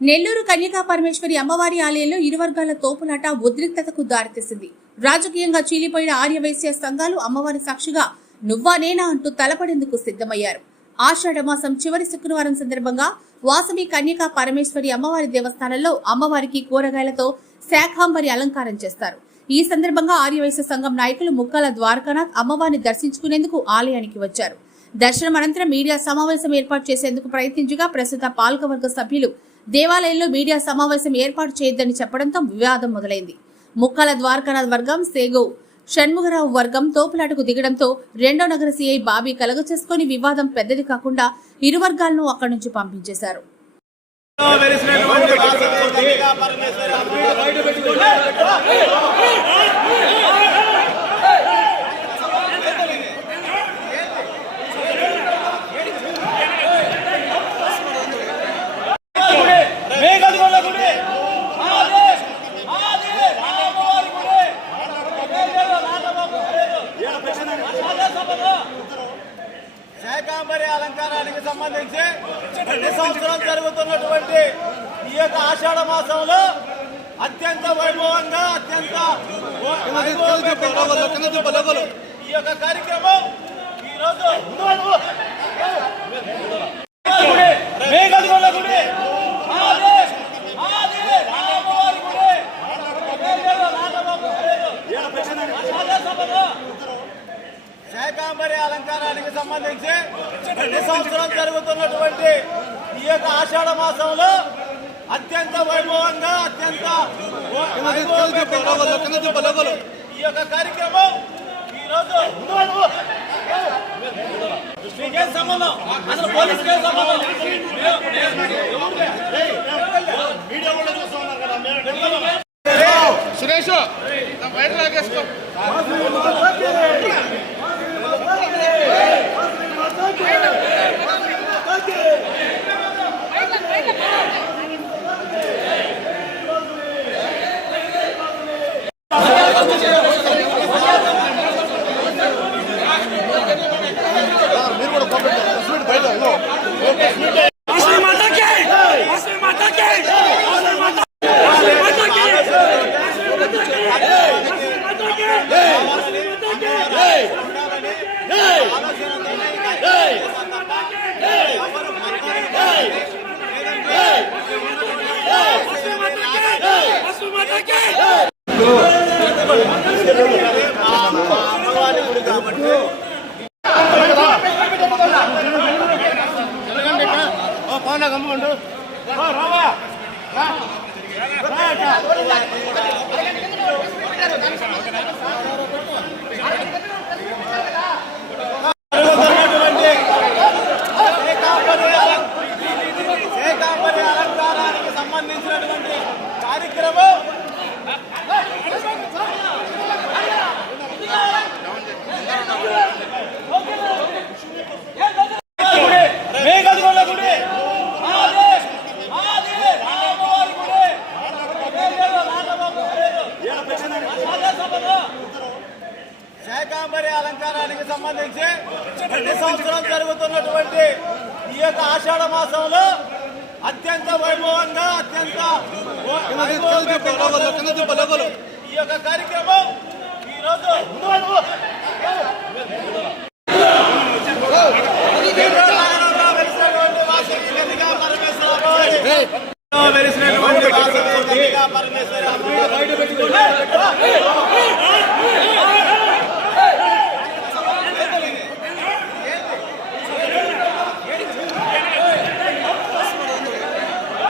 నెల్లూరు కన్యకా పరమేశ్వరి అమ్మవారి ఆలయంలో ఇరు వర్గాల తోపులాట ఉద్రిక్తతకు దారితీసింది. రాజకీయంగా చీలిపోయిన ఆర్యవైశ్య సంఘాలు అమ్మవారి సాక్షిగా నువ్వా నేనా అంటూ తలపడేందుకు సిద్ధమయ్యారు. ఆషాఢ మాసం చివరి శుక్రవారం సందర్భంగా వాసవి కన్యకా పరమేశ్వరి అమ్మవారి దేవస్థానంలో అమ్మవారికి కూరగాయలతో శాఖాంబరి అలంకారం చేస్తారు. ఈ సందర్భంగా ఆర్యవైశ్య సంఘం నాయకులు ముక్కాల ద్వారకానాథ్ అమ్మవారిని దర్శించుకునేందుకు ఆలయానికి వచ్చారు. దర్శనం అనంతరం మీడియా సమావేశం ఏర్పాటు చేసేందుకు ప్రయత్నించగా ప్రస్తుత పాలకవర్గ సభ్యులు దేవాలయంలో మీడియా సమావేశం ఏర్పాటు చేయొద్దని చెప్పడంతో వివాదం మొదలైంది. ముక్కాల ద్వారకానాథ్ వర్గం సేగో షణ్ముఖరావు వర్గం తోపులాటకు దిగడంతో రెండో నగర సీఐ బాబీ కలగ చేసుకుని వివాదం పెద్దది కాకుండా ఇరు వర్గాలను అక్కడి నుంచి పంపించేశారు వెలిసినటువంటి వాసవి కన్యకా పరమేశ్వరి మేఘదుల గుడి ఆది ఆది రామవారి గుడి శాకాంబరి అలంకారానికి సంబంధించి ప్రతి సంవత్సరం జరుగుతున్నటువంటి ఈ యొక్క ఆషాఢ మాసంలో అత్యంత వైభవంగా అత్యంత ఈ యొక్క కార్యక్రమం సంబంధించి ప్రతి సంవత్సరం జరుగుతున్నటువంటి ఈ యొక్క ఆషాఢ మాసంలో అత్యంత వైభవంగా అత్యంత ఈ యొక్క కార్యక్రమం ఈ రోజు మీకేం సంబంధం? అసలు సంబంధం? సురేష్ బయట లాగేసుకో Vai, vai, vai! శాకాంబరి అలంకారానికి సంబంధించి ప్రతి సంవత్సరం జరుగుతున్నటువంటి ఈ యొక్క ఆషాఢ మాసంలో అత్యంత వైభవంగా అత్యంత ఈ యొక్క కార్యక్రమం ఈ రోజు వెలిసినటువంటి పరమేశ్వరి